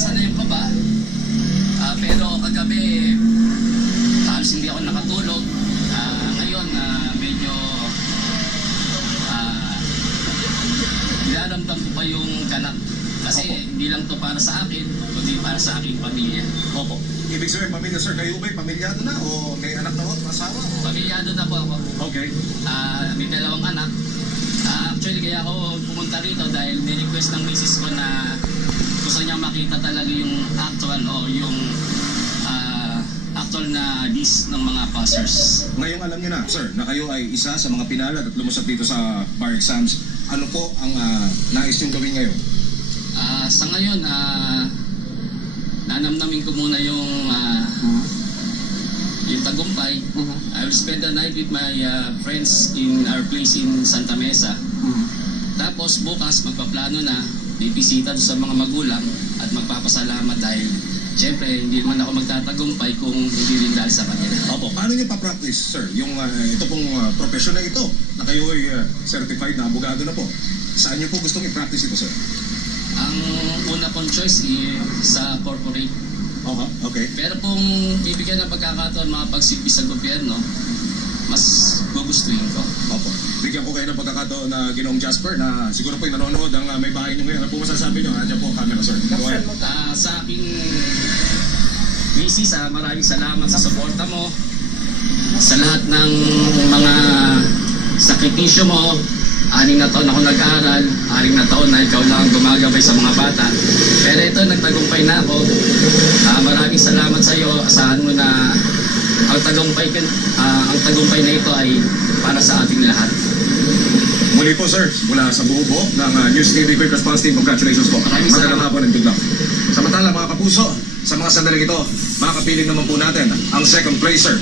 nakasanayan pa ba? Pero kagabi, halos hindi ako nakatulog. Ngayon, medyo nilaramdam ko pa yung ganap. Kasi hindi lang to para sa akin, kundi para sa aking pamilya. Opo. Ibig sabihin, pamilya, sir, kayo ba'y pamilyado na o may anak na o asawa? Pamilyado na po ako. Okay. May dalawang anak. Actually, kaya ako pumunta rito dahil ni-request ng misis ko na gusto niya makita talaga yung actual o yung actual na list ng mga passers. Ngayong alam niyo na, sir, na kayo ay isa sa mga pinalad at lumusap dito sa bar exams. Ano po ang nais niyong gawin ngayon? Sa ngayon, nanamnamin ko muna yung tagumpay. I will spend the night with my friends in our place in Santa Mesa. Tapos bukas magpaplano na, bibisita sa mga magulang at magpapasalamat dahil siyempre hindi naman ako magtatagumpay kung hindi rin dahil sa kanila. Opo, paano niyo pa-practice, sir, yung ito pong profession na ito na kayo ay certified na abogado na po? Saan niyo po gustong i-practice ito, sir? Ang una kong choice sa corporate. Okay. Pero kung bibigyan ng pagkakataon makapagsilbi sa gobyerno, mas gugustuhin ko. Opo. Bigyan ko kayo ng pagkakataon na Ginoong Jasper na siguro po yung nanonood ang may bahay niyo ngayon. Ano po masasabi niyo? Andiyan po camera, sir. Go ahead. Sa aking misis, maraming salamat sa suporta mo. Sa lahat ng mga sakripisyo mo. 6 na taon ako nag-aaral, 6 na taon na ikaw lang ang gumagabay sa mga bata. Pero ito, nagtagumpay na ako. Maraming salamat sa iyo. Asahan mo na ang tagumpay na ito ay para sa ating lahat. Muli po, sir, mula sa buo ng News TV Quick Response Team, congratulations po. Maraming salamat. Magandang hapon and good luck. Samantala, mga kapuso, sa mga sandaling ito, makapiling naman po natin ang second placer.